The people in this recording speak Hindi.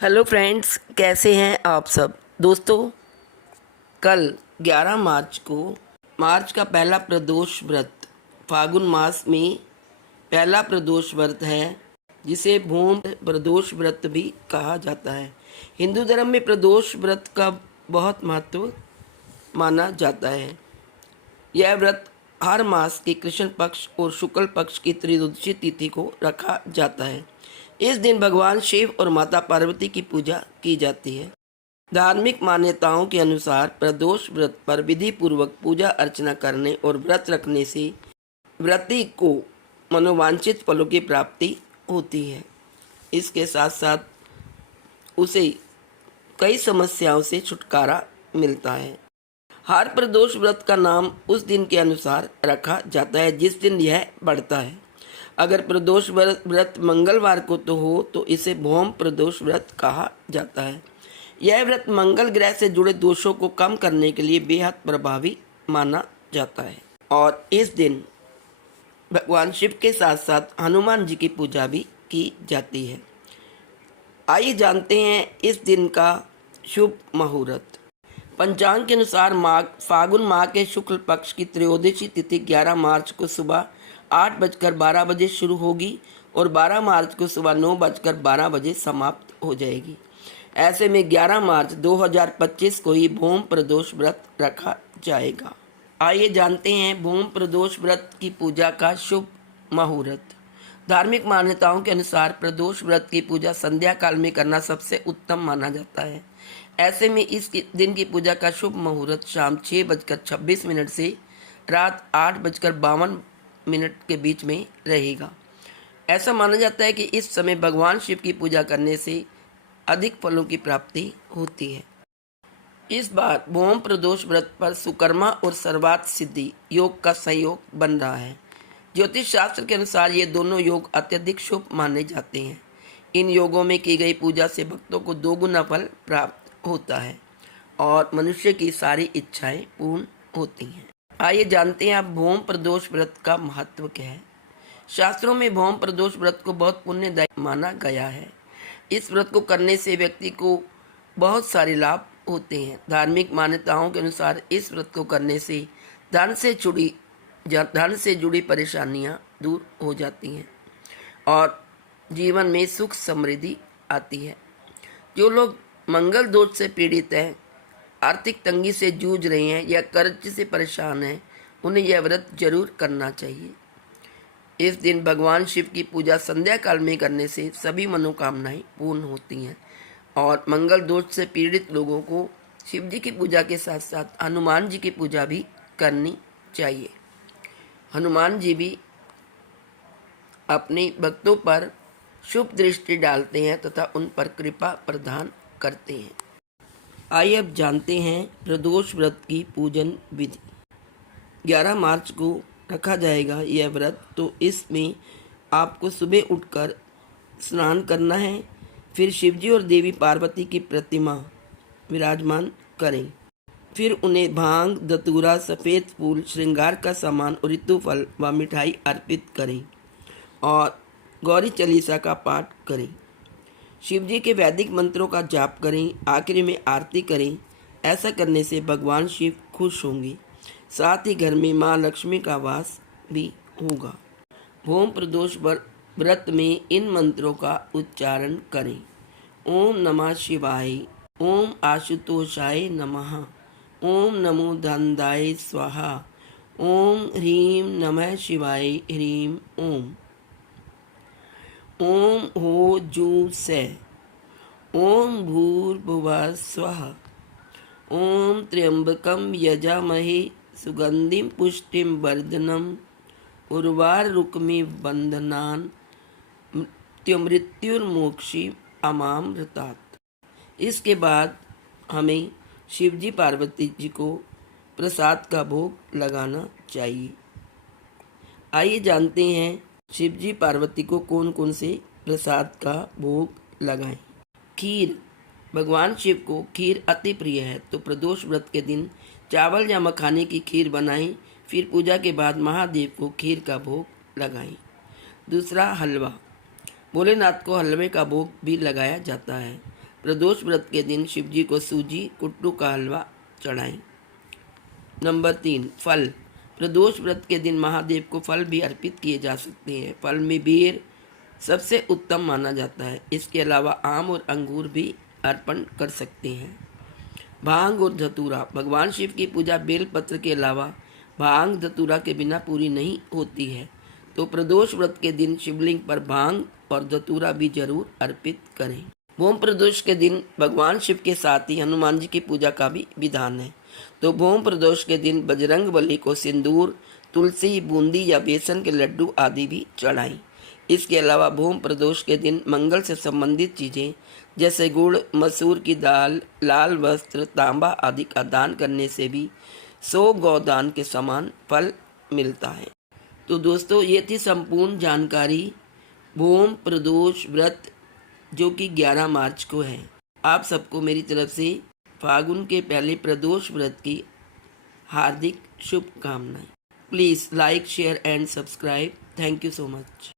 हेलो फ्रेंड्स, कैसे हैं आप सब दोस्तों। कल 11 मार्च का पहला प्रदोष व्रत फागुन मास में पहला प्रदोष व्रत है, जिसे भूम प्रदोष व्रत भी कहा जाता है। हिंदू धर्म में प्रदोष व्रत का बहुत महत्व माना जाता है। यह व्रत हर मास के कृष्ण पक्ष और शुक्ल पक्ष की त्रयोदशी तिथि को रखा जाता है। इस दिन भगवान शिव और माता पार्वती की पूजा की जाती है। धार्मिक मान्यताओं के अनुसार प्रदोष व्रत पर विधि पूर्वक पूजा अर्चना करने और व्रत रखने से व्रती को मनोवांछित फलों की प्राप्ति होती है। इसके साथ साथ उसे कई समस्याओं से छुटकारा मिलता है। हर प्रदोष व्रत का नाम उस दिन के अनुसार रखा जाता है जिस दिन यह बढ़ता है। अगर प्रदोष व्रत मंगलवार को तो हो तो इसे भौम प्रदोष व्रत कहा जाता है। यह व्रत मंगल ग्रह से जुड़े दोषों को कम करने के लिए बेहद प्रभावी माना जाता है और इस दिन भगवान शिव के साथ साथ हनुमान जी की पूजा भी की जाती है। आइए जानते हैं इस दिन का शुभ मुहूर्त। पंचांग के अनुसार फागुन माह के शुक्ल पक्ष की त्रयोदशी तिथि 11 मार्च को सुबह 8:12 बजे शुरू होगी और 12 मार्च को सुबह 9:12 बजे समाप्त हो जाएगी। ऐसे में 11 मार्च 2025 को ही भौम प्रदोष व्रत रखा जाएगा। आइए जानते हैं भौम प्रदोष व्रत की पूजा का शुभ मुहूर्त। धार्मिक मान्यताओं के अनुसार प्रदोष व्रत की पूजा संध्या काल में करना सबसे उत्तम माना जाता है। ऐसे में इस दिन की पूजा का शुभ मुहूर्त शाम 6:26 से रात 8:52 के बीच में रहेगा। ऐसा माना जाता है कि इस समय भगवान शिव की पूजा करने से अधिक फलों की प्राप्ति होती है। इस बार भौम प्रदोष व्रत पर सुकर्मा और सर्वार्थ सिद्धि योग का संयोग बन रहा है। ज्योतिष शास्त्र के अनुसार ये दोनों योग अत्यधिक शुभ माने जाते हैं। इन योगों में की गई पूजा से भक्तों को 2 गुना फल प्राप्त होता है और मनुष्य की सारी इच्छाएं पूर्ण होती हैं। आइए जानते हैं अब भौम प्रदोष व्रत का महत्व क्या है। शास्त्रों में भौम प्रदोष व्रत को बहुत पुण्यदायी माना गया है। इस व्रत को करने से व्यक्ति को बहुत सारे लाभ होते हैं। धार्मिक मान्यताओं के अनुसार इस व्रत को करने से धन से जुड़ी परेशानियां दूर हो जाती हैं और जीवन में सुख समृद्धि आती है। जो लोग मंगल दोष से पीड़ित हैं, आर्थिक तंगी से जूझ रहे हैं या कर्ज से परेशान हैं, उन्हें यह व्रत जरूर करना चाहिए। इस दिन भगवान शिव की पूजा संध्या काल में करने से सभी मनोकामनाएं पूर्ण होती हैं और मंगल दोष से पीड़ित लोगों को शिव जी की पूजा के साथ साथ हनुमान जी की पूजा भी करनी चाहिए। हनुमान जी भी अपने भक्तों पर शुभ दृष्टि डालते हैं तथा उन पर कृपा प्रदान करते हैं। आइए अब जानते हैं प्रदोष व्रत की पूजन विधि। 11 मार्च को रखा जाएगा यह व्रत, तो इसमें आपको सुबह उठकर स्नान करना है। फिर शिवजी और देवी पार्वती की प्रतिमा विराजमान करें। फिर उन्हें भांग, धतूरा, सफ़ेद फूल, श्रृंगार का सामान और ऋतु फल व मिठाई अर्पित करें और गौरी चालीसा का पाठ करें। शिवजी के वैदिक मंत्रों का जाप करें। आखिरी में आरती करें। ऐसा करने से भगवान शिव खुश होंगे। साथ ही घर में माँ लक्ष्मी का वास भी होगा। भौम प्रदोष व्रत में इन मंत्रों का उच्चारण करें। ओम नमः शिवाय, ओम आशुतोषाय नमः, ओम नमो धनदाय स्वाहा, ओम ह्रीं नमः शिवाय ह्रीं ओम, ओम हो जू से, ओम भूर्भुवः स्वः, ओम त्र्यंबकं यजामहे सुगंधिं पुष्टिं वर्धनम् उर्वारुकमिव बंधनान् मृत्युर्मोक्षी अमामृतात्। इसके बाद हमें शिवजी पार्वती जी को प्रसाद का भोग लगाना चाहिए। आइए जानते हैं शिवजी पार्वती को कौन कौन से प्रसाद का भोग लगाएं। खीर। भगवान शिव को खीर अति प्रिय है, तो प्रदोष व्रत के दिन चावल या मखाने की खीर बनाएं। फिर पूजा के बाद महादेव को खीर का भोग लगाएं। दूसरा, हलवा। भोलेनाथ को हलवे का भोग भी लगाया जाता है। प्रदोष व्रत के दिन शिव जी को सूजी कुट्टू का हलवा चढ़ाएं। नंबर 3, फल। प्रदोष व्रत के दिन महादेव को फल भी अर्पित किए जा सकते हैं। फल में बेर सबसे उत्तम माना जाता है। इसके अलावा आम और अंगूर भी अर्पण कर सकते हैं। भांग और धतूरा। भगवान शिव की पूजा बेलपत्र के अलावा भांग धतूरा के बिना पूरी नहीं होती है, तो प्रदोष व्रत के दिन शिवलिंग पर भांग और धतूरा भी जरूर अर्पित करें। भोम प्रदोष के दिन भगवान शिव के साथ ही हनुमान जी की पूजा का भी विधान है, तो भोम प्रदोष के दिन बजरंग बली को सिंदूर, तुलसी, बूंदी या बेसन के लड्डू आदि भी चढ़ाएं। इसके अलावा भोम प्रदोष के दिन मंगल से संबंधित चीज़ें जैसे गुड़, मसूर की दाल, लाल वस्त्र, तांबा आदि का दान करने से भी 100 गौदान के समान फल मिलता है। तो दोस्तों, ये थी संपूर्ण जानकारी भोम प्रदोष व्रत जो कि 11 मार्च को है। आप सबको मेरी तरफ से फागुन के पहले प्रदोष व्रत की हार्दिक शुभकामनाएं। Please like, share and subscribe. Thank you so much.